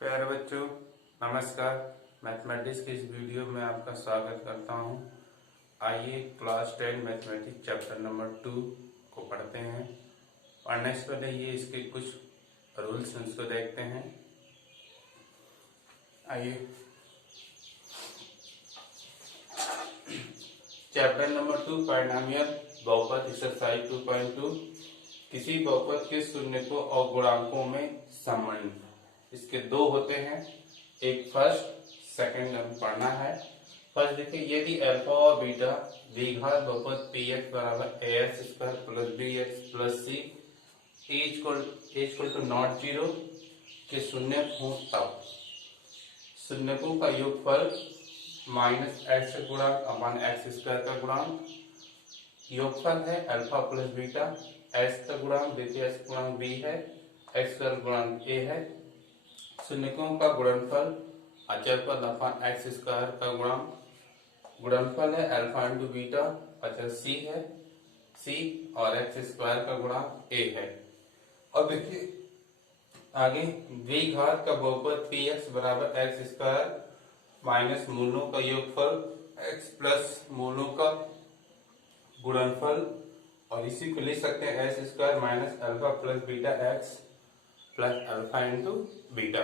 प्यारे बच्चों, नमस्कार। मैथमेटिक्स के इस वीडियो में आपका स्वागत करता हूं। आइए क्लास 10 मैथमेटिक्स चैप्टर नंबर 2 को पढ़ते हैं। पढ़ने से पहले ये इसके कुछ रूल्स उसको देखते हैं। आइए चैप्टर नंबर 2 पॉलिनोमियल बहुपद एक्सरसाइज 2.2। किसी बहुपद के शून्यकों और गुणांकों में संबंध। इसके दो होते हैं, एक फर्स्ट सेकंड हमें पढ़ना है। फर्स्ट देखिए, यदि अल्फा और बीटा द्विघात बहुपद पी एक्स बराबर a x square plus b x plus c equal to not zero के शून्य हो तब शून्यकों का योगफल माइनस एक्स गुणांक अपान एक्स स्क्वायर का गुणांक। योगफल है अल्फा प्लस बीटा, एक्स का गुणांक देखिए एक्स गुणांक बी है, एक्स का गुणांक ए है। शून्यकों का गुणनफल अचर पद अपान एक्स स्क्वायर का गुणनफल है अल्फा इंटू बीटा, अचर सी है सी, और एक्स स्क्वायर का गुणांक ए है। अब देखिए आगे, द्विघात का बहुपद पी एक्स बराबर एक्स स्क्वायर माइनस मूलों का योगफल एक्स प्लस मूलों का गुणनफल, और इसी को लिख सकते हैं x square minus alpha plus beta x plus alpha into beta.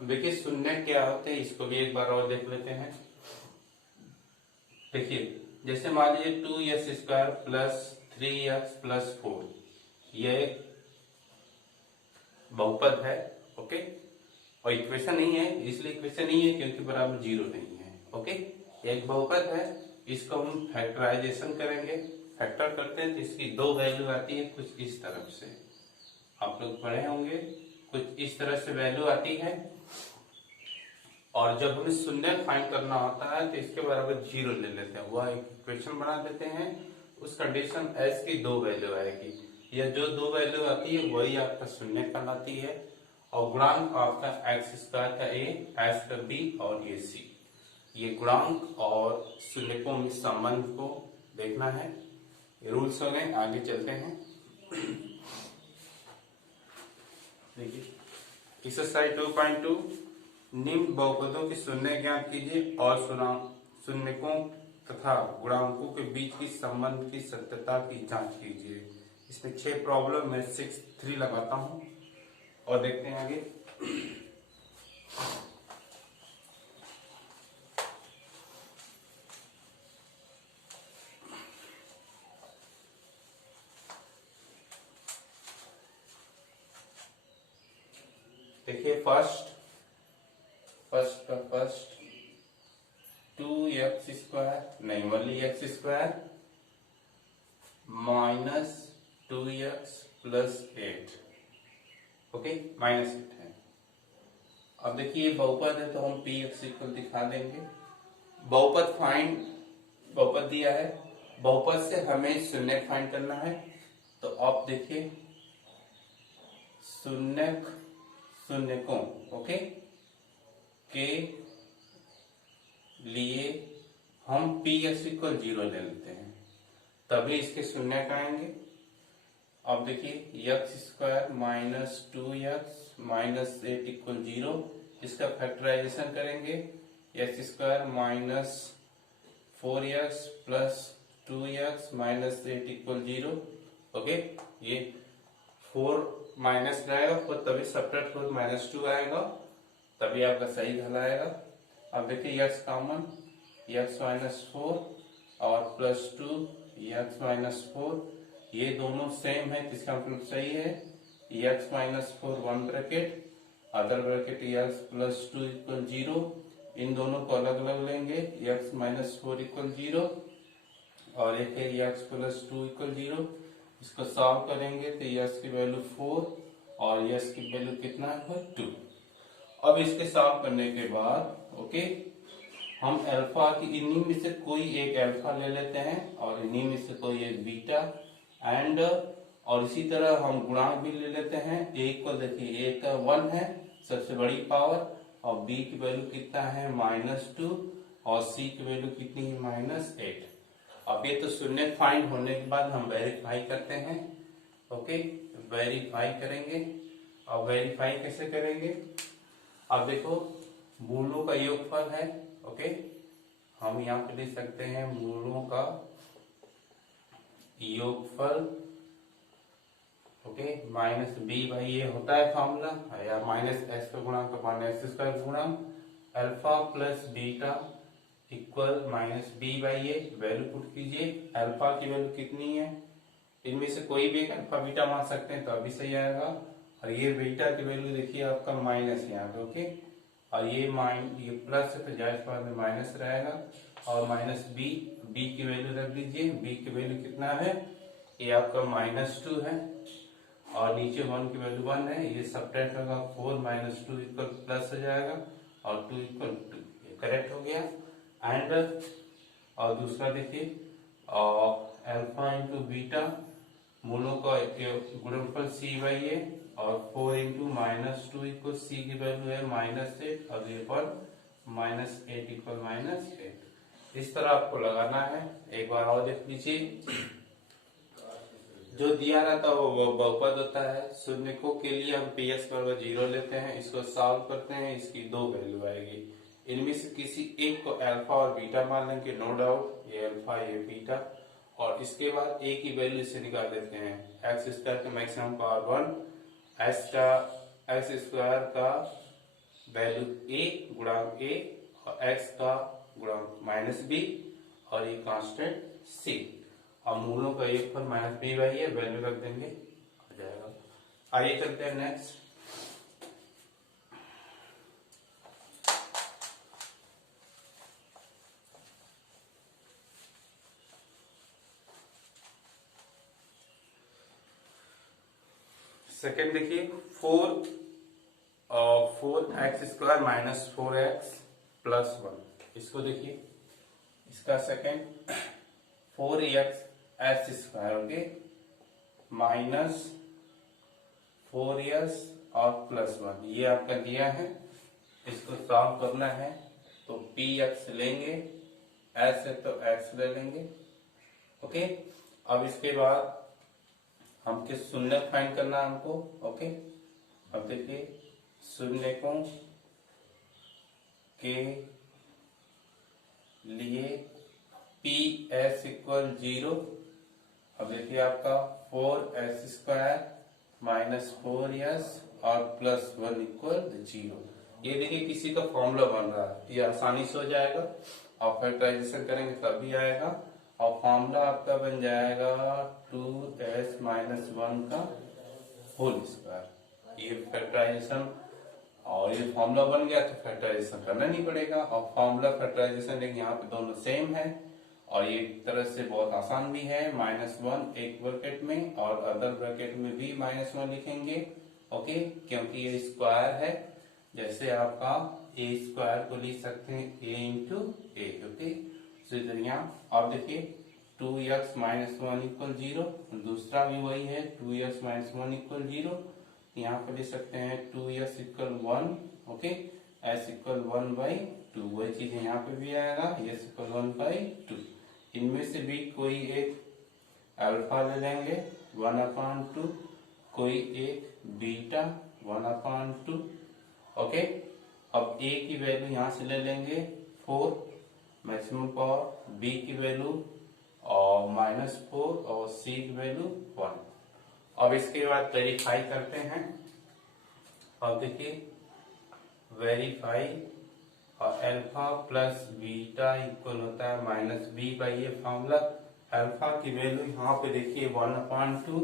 देखिए शून्य क्या होते हैं, इसको भी एक बार और देख लेते हैं। देखिए जैसे मान लीजिए 2x square plus 3x plus 4 ये बहुपद है, ओके। और इक्वेशन नहीं है, इसलिए इक्वेशन नहीं है क्योंकि बराबर जीरो नहीं है, ओके। एक बहुपद है, इसको हम फैक्टराइजेशन करेंगे। फैक्टर करते हैं तो इसकी दो वैल्यू आती है कुछ इस तरफ से, आप लोग पढ़े होंगे, कुछ इस तरह से वैल्यू आती है। और जब हमें शून्य फाइंड करना होता है तो इसके बराबर जीरो ले लेते हैं, वह एक इक्वेशन बना देते हैं। उस कंडीशन एस की दो वैल्यू आएगी, या जो दो वैल्यू आती है वही आपका शून्य कहलाती है। और गुणांक आपका एक्स स्क्वायर का ए, एस का बी और ये सी। ये गुणांक और शून्यकों में संबंध को देखना है। रूल्स हो गए, आगे चलते हैं। देखिए एक्सरसाइज 2.2, निम्न बहुपदों के शून्य ज्ञात कीजिए और शून्यकों तथा गुणांकों के बीच की संबंध की सत्यता की जांच कीजिए। इसमें 6 प्रॉब्लम, मैं 3 लगाता हूं और देखते हैं आगे। देखिए फर्स्ट 2x स्क्वायर नहीं वाली x square minus 2x plus 8, okay, minus 8 है। अब देखिए ये बहुपद है तो हम पी एक्स इक्वल दिखा देंगे। बहुपद दिया है, बहुपद से हमें शून्य फाइंड करना है। तो आप देखिए शून्यकों, ओके, के लिए हम पी एक्स इक्वल जीरो ले लेते हैं, तभी इसके शून्य आएंगे। अब देखिए x square minus 2x minus 8 equal zero, इसका फैक्टराइजेशन करेंगे। X square minus 4x plus 2x minus 8 equal zero, okay. ये 4 माइनस रहेगा और तभी सब्ट्रैक्ट 4 माइनस 2 आएगा, तभी आपका सही हल आएगा। अब देखिए x कॉमन, x माइनस 4 और प्लस 2 x माइनस 4, ये दोनों सेम है, इसका मतलब सही है। x minus 4 one bracket, other bracket x plus 2 equal zero. इन दोनों को अलग अलग लेंगे, x माइनस 4 इक्वल जीरो और एक है x प्लस 2 इक्वल जीरो। इसको सॉल्व करेंगे तो x की वैल्यू 4 और s की वैल्यू कितना है 2। अब इसके सॉल्व करने के बाद, ओके, हम अल्फा की इन्हीं में से कोई एक अल्फा ले लेते हैं और इन्हीं में से कोई एक बीटा, एंड और इसी तरह हम गुणांक भी ले लेते हैं। a को देखिए a का 1 है सबसे बड़ी पावर, और b की वैल्यू कितना है -2 और c की वैल्यू कितनी है -8। अब ये तो शून्य फाइंड होने के बाद हम वेरीफाई करते हैं, ओके, वेरीफाई करेंगे। और वेरीफाई कैसे करेंगे, अब देखो मूलों का योगफल है, ओके, हम यहाँ पे लिख सकते हैं मूलों का योगफल, okay, minus B by A होता है फॉर्मूला, या माइनस एस का गुणांक अपॉन एक्स स्क्वायर गुणांक alpha plus beta equal minus B by A. Value put कीजिए, अल्फा की वैल्यू कितनी है, इनमें से कोई भी एक अल्फा बीटा मान सकते हैं तो अभी सही आएगा। और ये बीटा की वैल्यू देखिए आपका माइनस यहाँ पे, ओके, और ये प्लस है तो जायज पावर में माइनस रहेगा। और माइनस बी, बी की वैल्यू रख दीजिए, बी की वैल्यू कितना है, ये आपका -2 है, और नीचे 1 की वैल्यू 1 है, ये सब्ट्रैक्ट होगा 4 - 2 इक्वल प्लस हो जाएगा, और 2 इक्वल 2, ये करेक्ट हो गया। एंड और दूसरा देखिए अल्फा इंटू बीटा मूलों का गुणनफल सी बाई ए, और 4 इंटू -2 इक्वल सी की वैल्यू है -8, और ये पर -8 इक्वल -8। इस तरह आपको लगाना है। एक बार और देख लीजिए, जो दिया रहता है वो बहुपद होता है। शून्यकों के लिए हम पी एक्स बराबर 0 लेते हैं, इसको सॉल्व करते हैं, इसकी दो वैल्यू आएगी, इनमें से किसी एक को अल्फा और बीटा मान लेंगे, नो डाउट, ये अल्फा ये बीटा, और इसके बाद ए की वैल्यू से निकाल देते हैं, एक्स स्क्वायर का मैक्सिमम पावर 1, एस का एक्स स्क्वायर का वैल्यू ए गुणांक ए, और एक्स का गुणांक -b, और ये कांस्टेंट सी, और मूलों का योगफल -b बाई ए, वैल्यू रख देंगे, आ जाएगा। आइए चलते हैं नेक्स्ट। सेकेंड देखिए, 4x² - 4x + 1, इसको देखिए, इसका सेकेंड 4x² ओके -4s और +1, ये आपका दिया है, इसको सॉल्व करना है तो px लेंगे, s है तो x ले लेंगे, ओके। अब इसके बाद हम किस शून्य फाइंड करना है हमको, ओके। अब देखिए शून्यकों के लिए PS = 0। अब देखिए आपका 4s² - 4s और +1 = 0। ये देखिए किसी का फॉर्मूला बन रहा है, ये आसानी से हो जाएगा, और फैक्टराइजेशन करेंगे तभी आएगा, और फॉर्मूला आपका बन जाएगा 2s - 1 का होल स्क्वायर। ये फैक्टराइजेशन, और ये फॉर्मूला बन गया तो फैक्टराइजेशन करना नहीं पड़ेगा, और फॉर्मूला फैक्टराइजेशन लेकिन यहाँ पे दोनों सेम है, और ये एक तरह से बहुत आसान भी है। -1 एक ब्रैकेट में और अदर ब्रैकेट में भी -1 लिखेंगे, ओके, क्योंकि ये स्क्वायर है, जैसे आपका a² को लिख सकते हैं a × a, ओके। अब देखिए 2x - 1 = 0, दूसरा भी वही है 2x - 1 = 0, यहाँ पर लिख सकते हैं 2s = 1, ओके, s = 1/2, वही चीज यहाँ पे भी आएगा, s = 1/2। इनमें से भी कोई एक अल्फा ले लेंगे 1/2, कोई एक बीटा 1/2, ओके। अब a की वैल्यू यहाँ से ले लेंगे 4 मैक्सिमम पावर, b की वैल्यू और -4, और c की वैल्यू 1। अब इसके बाद वेरीफाई करते हैं। अब देखिए वेरीफाई, और अल्फा प्लस बीटा इक्वल होता है -b by A, formula alpha की वैल्यू यहाँ पे देखिए 1/2,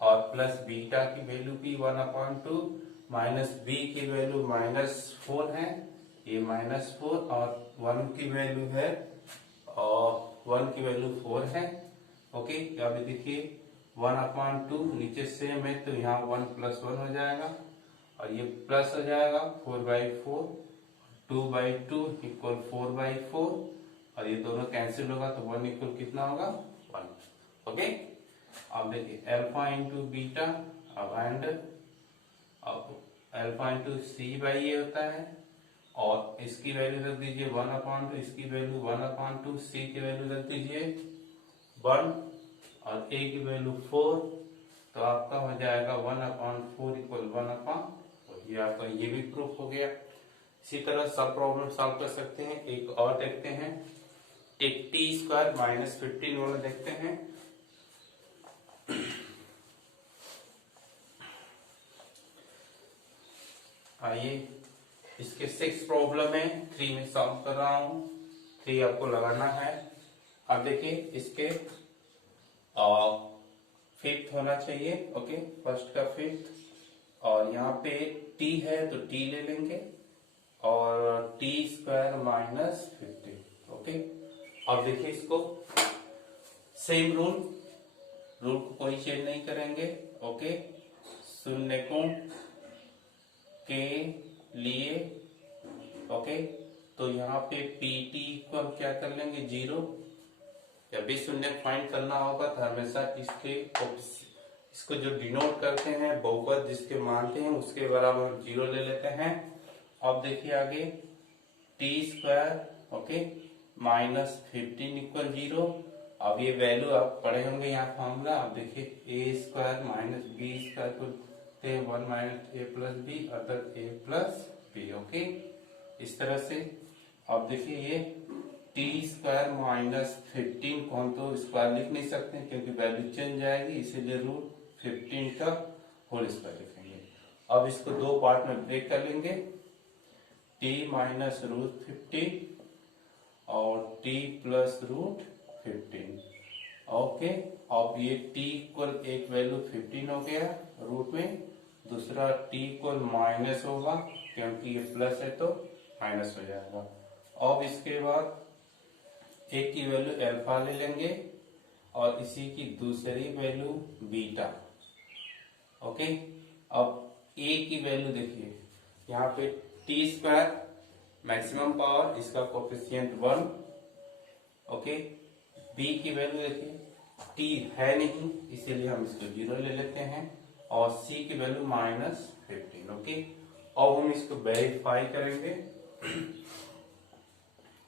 और प्लस बीटा की वैल्यू भी 1/2, -b की वैल्यू -4 है, ये -4, और 1 की वैल्यू है, और 1 की वैल्यू 4 है, ओके। अभी देखिए 1/2 नीचे सेम है तो यहाँ 1 + 1 हो जाएगा, और ये प्लस हो जाएगा 4/4, 2/2 = 4/4, और ये दोनों कैंसिल होगा तो 1 = कितना होगा 1, ओके। अब देखिए अल्फा × बीटा, अब एंड अल्फा × c/a होता है, और इसकी वैल्यू रख दीजिए 1/2, इसकी वैल्यू 1/2, c की वैल्यू रख दीजिए 1, और a की वैल्यू 4, तो आपका हो जाएगा 1/4 = 1/4। ये आपका ये भी प्रूफ हो गया। इसी तरह सब प्रॉब्लम सॉल्व कर सकते हैं। एक और देखते हैं, एक टी स्क्वायर माइनस 15 वाला देखते हैं। आइए, इसके 6 प्रॉब्लम है, 3 में सॉल्व कर रहा हूं, 3 आपको लगाना है। अब देखिए इसके फिफ्थ होना चाहिए, ओके, फर्स्ट का फिफ्थ, और यहाँ पे t है तो t ले लेंगे और टी स्क्वायर माइनस 15, ओके। अब देखिए इसको सेम रूल को कोई चेंज नहीं करेंगे, ओके। शून्य कोण के लिए, ओके, तो यहाँ पे पीटी को हम क्या कर लेंगे 0। जब भी शून्य फाइंड करना होगा तो हमेशा इसको जो डिनोट करते हैं बहुपद जिसके मानते हैं उसके बराबर हम 0 ले लेते हैं। अब देखिए आगे T square, okay, minus 15 equal 0। अब ये वैल्यू आप पढ़े होंगे यहाँ फॉर्मूला। अब देखिए ए स्क्वायर माइनस बी स्क्वायर को 1 माइनस ए प्लस बी अर्थात ए प्लस बी, ओके, इस तरह से। अब देखिए ये टी स्क्वायर माइनस 15 को हम तो स्क्वायर लिख नहीं सकते क्योंकि वैल्यू चेंज जाएगी, इसीलिए रूट 15 का होल स्क्वायर लिखेंगे। अब इसको दो पार्ट में ब्रेक कर लेंगे, टी माइनस रूट 15 और टी प्लस रूट 15, ओके। अब ये टी इक्वल एक वैल्यू 15 हो गया रूट में, दूसरा टी इक्वल माइनस होगा क्योंकि ये प्लस है तो माइनस हो जाएगा। अब इसके बाद एक की वैल्यू अल्फा ले लेंगे और इसी की दूसरी वैल्यू बीटा, ओके। अब ए की वैल्यू देखिए यहाँ पे टी स्क्वायर मैक्सिमम पावर, इसका कोफिशिएंट 1, ओके। बी की वैल्यू देखिए टी है नहीं इसीलिए हम इसको 0 ले लेते हैं और सी की वैल्यू माइनस 15, ओके। अब हम इसको वेरीफाई करेंगे।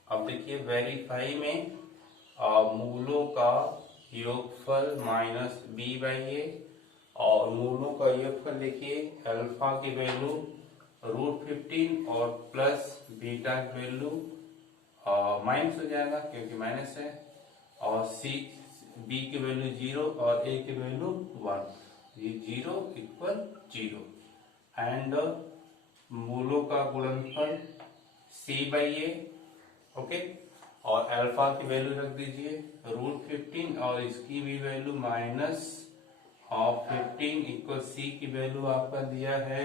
अब देखिए वेरीफाई में मूलों का योगफल माइनस बी बाई ए और मूलों का योगफल देखिए अल्फा की वैल्यू रूट 15 और प्लस बीटा की वैल्यू माइनस हो जाएगा क्योंकि माइनस है, और सी बी की वैल्यू 0 और ए की वैल्यू 1, ये 0 इक्वल 0 एंड मूलों का गुणनफल सी बाई ए, ओके, और अल्फा की वैल्यू रख दीजिए रूट 15 और इसकी भी value minus of 15 equal C की वैल्यू आपका दिया है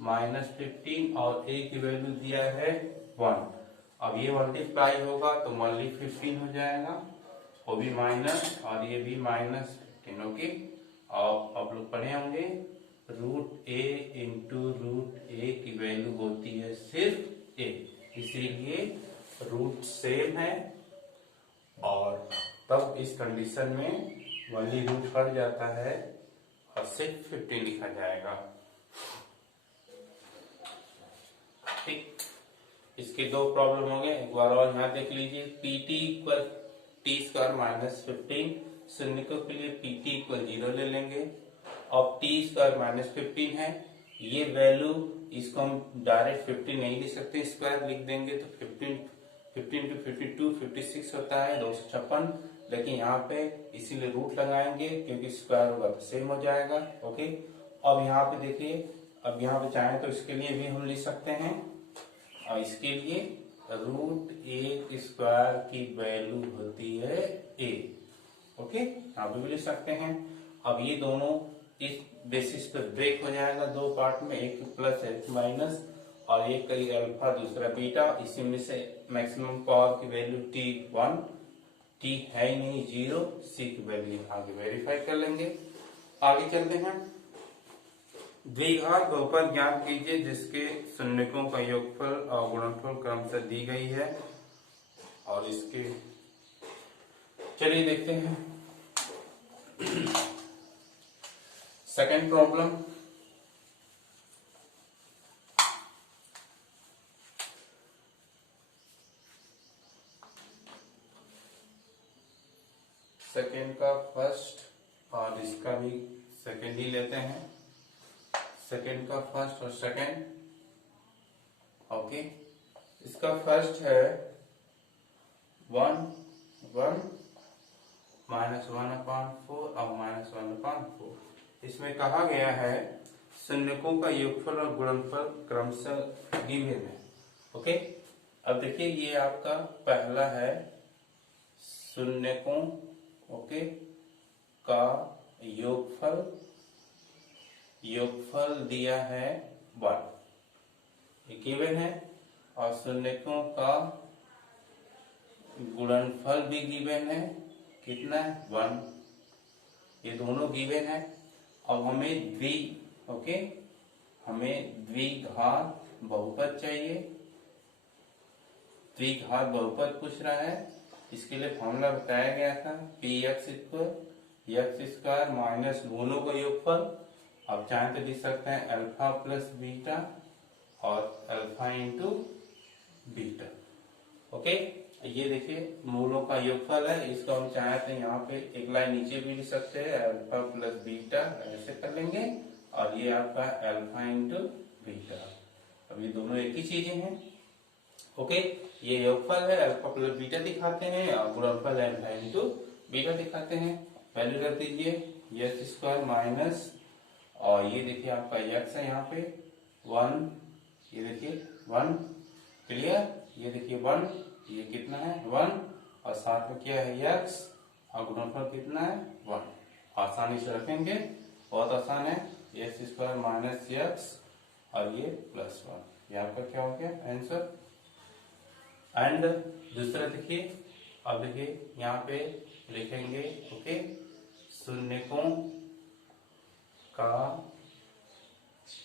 माइनस 15 और ए की वैल्यू दिया है 1। अब ये मल्टीप्लाई होगा तो मल्टी 15 हो जाएगा, वो भी माइनस और ये भी माइनस 15, ओके। अब आप लोग पढ़े होंगे रूट ए इंटू रूट ए की वैल्यू होती है सिर्फ ए, इसीलिए रूट सेम है और तब इस कंडीशन में वनली रूट हट जाता है और सिर्फ 15 लिखा जाएगा, ठीक। इसके दो प्रॉब्लम हो गए, एक बार और यहाँ देख लीजिए। PT equal T square minus 15, शून्य के लिए पीटी इक्वल 0 ले लेंगे। अब टी स्क्वायर माइनस 15 है, ये वैल्यू इसको हम डायरेक्ट 15 नहीं लिख सकते, स्क्वायर लिख देंगे तो 15 टू 52 56 होता है 256, लेकिन यहाँ पे इसीलिए रूट लगाएंगे क्योंकि स्क्वायर होगा तो सेम हो जाएगा, ओके। अब यहाँ पे देखिए, अब यहाँ पे चाहें तो इसके लिए भी हम लिख सकते हैं और इसके लिए रूट ए स्क्वायर की वैल्यू होती है ए, ओके, यहाँ पे भी लिख सकते हैं। अब ये दोनों इस बेसिस पे ब्रेक हो जाएगा दो पार्ट में, एक प्लस एक माइनस और एक कई अल्फा दूसरा बीटा, इसी में से मैक्सिमम पावर की वैल्यू टी 1, टी है ही नहीं 0, सी की वैल्यू आगे वेरीफाई कर लेंगे। आगे चलते हैं, द्विघात बहुपद ज्ञात कीजिए जिसके शून्यकों का योगफल और गुणनफल क्रमशः दी गई है, और इसके चलिए देखते हैं सेकंड प्रॉब्लम। सेकंड का फर्स्ट और इसका भी सेकंड ही लेते हैं। सेकेंड का फर्स्ट और सेकेंड। ओके, इसका फर्स्ट है 1 1 -1/4 और -1/4। इसमें कहा गया है शून्यकों का योगफल और गुणनफल क्रमशः गिवन है। ओके, अब देखिए ये आपका पहला है शून्यकों, ओके, का योगफल दिया है 1, ये गिवन है, और शून्यकों का गुणनफल भी गिवन है, कितना है 1, ये दोनों गिवन है। अब हमें हमें द्विघात बहुपद चाहिए, द्विघात बहुपद पूछ रहा है। इसके लिए फॉर्मूला बताया गया था px x² माइनस दोनों का योगफल। अब चाहे तो लिख सकते हैं अल्फा प्लस बीटा और अल्फा इंटू बीटा। ओके, ये देखिए मूलों का योगफल है, इसको हम चाहे तो यहाँ पे एक लाइन नीचे भी लिख सकते हैं, अल्फा प्लस बीटा ऐसे कर लेंगे, और ये आपका अल्फा इंटू बीटा। अब ये दोनों एक ही चीजें हैं। ओके, ये योगफल है, अल्फा प्लस बीटा दिखाते हैं, और गुणनफल अल्फा इंटू बीटा दिखाते हैं। वैल्यू रख दीजिए x² माइनस, और ये देखिए आपका x है यहाँ पे 1, ये देखिए 1, क्लियर, ये देखिए 1, ये कितना है 1, और साथ में क्या है x, और गुणनफल कितना है 1। आसानी से रखेंगे, बहुत आसान है, x² माइनस x और ये +1, ये आपका क्या हो गया आंसर। एंड दूसरा देखिए, अब देखिए यहाँ पे लिखेंगे, ओके, शून्यकों का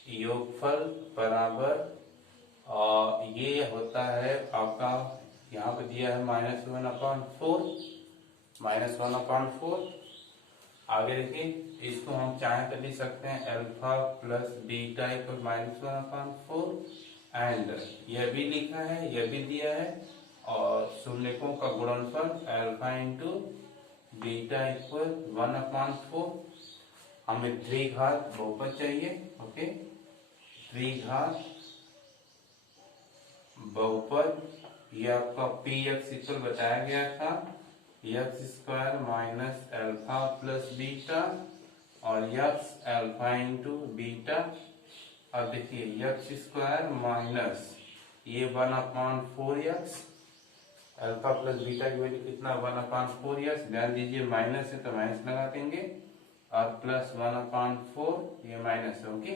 योगफल बराबर, ये होता है आपका, यहाँ पे दिया है -1/4। आगे देखिए, इसको हम चाहे तो लिख सकते हैं alpha plus beta equal -1/4, and यह भी लिखा है, यह भी दिया है, और शून्यकों का गुणनफल अल्फा इंटू बीटा इक्वल 1/4। हमें द्विघात बहुपद चाहिए, ओके, द्विघात बहुपद, ये आपका px इक्वल बताया गया था x² minus alpha plus beta और x अल्फा इंटू बीटा। अब देखिए x² माइनस ये 1/4x, अल्फा प्लस बीटा की वैल्यू कितना 1/4x, ध्यान दीजिए माइनस है तो माइनस लगा देंगे, और प्लस 1/4 ये माइनस है। ओके,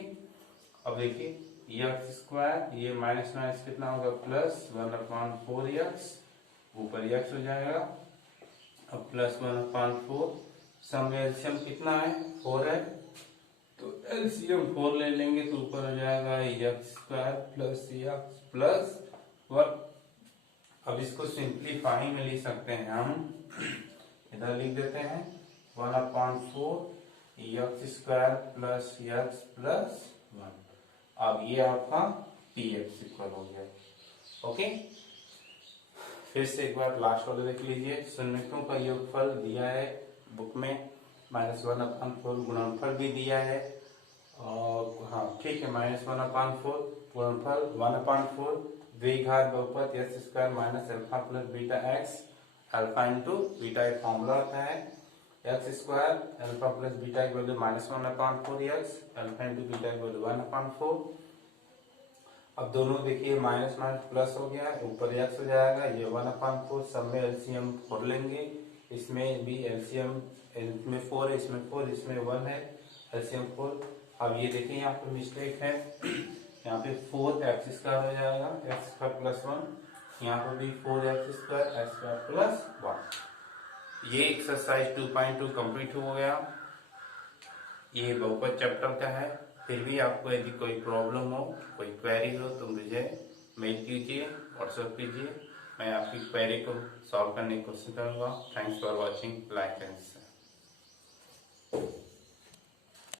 अब देखिए x², ये माइनस माइनस कितना होगा प्लस 1/4x, ऊपर x हो जाएगा, अब प्लस 1/4, सम में एलसीएम कितना है 4 है, तो एलसीएम 4 ले लेंगे तो ऊपर हो जाएगा x² प्लस x प्लस 1। अब इसको सिंप्लीफाई में लिख सकते हैं हम, इधर लिख देते हैं 1/4 x² प्लस x प्लस 1। अब ये आपका px इक्वल हो गया। ओके, फिर से एक बार लास्ट वाले देख लीजिए, शून्यकों का योगफल दिया है बुक में -1/4, गुणनफल भी दिया है, और हाँ ठीक है -1/4, गुणनफल 1/4, द्विघात बहुपद x² minus alpha plus beta x, alpha into beta एक फॉर्मूला होता है, x² अल्फा प्लस बीटा की value -1/4x, alpha into beta की वैल्यू 1/4। अब दोनों देखिए माइनस माइनस प्लस हो गया, ऊपर x हो जाएगा, ये 1/4, सब में एलसीएम 4 लेंगे, इसमें भी एलसीएम, इसमें 4 है, इसमें 4, इसमें 1 है, एलसीएम 4। अब ये देखिए यहाँ पे मिस्टेक है, यहाँ पे 4x² हो जाएगा, x² प्लस 1, यहाँ पे भी 4x² x² प्लस 1। ये एक्सरसाइज 2.2 कंप्लीट हो गया। ये बहुपद चैप्टर का है। फिर भी आपको यदि कोई प्रॉब्लम हो, कोई क्वेरी हो तो मुझे मेल कीजिए, व्हाट्सएप कीजिए, मैं आपकी क्वेरी को सॉल्व करने की कोशिश करूँगा। Thanks for watching, like and share.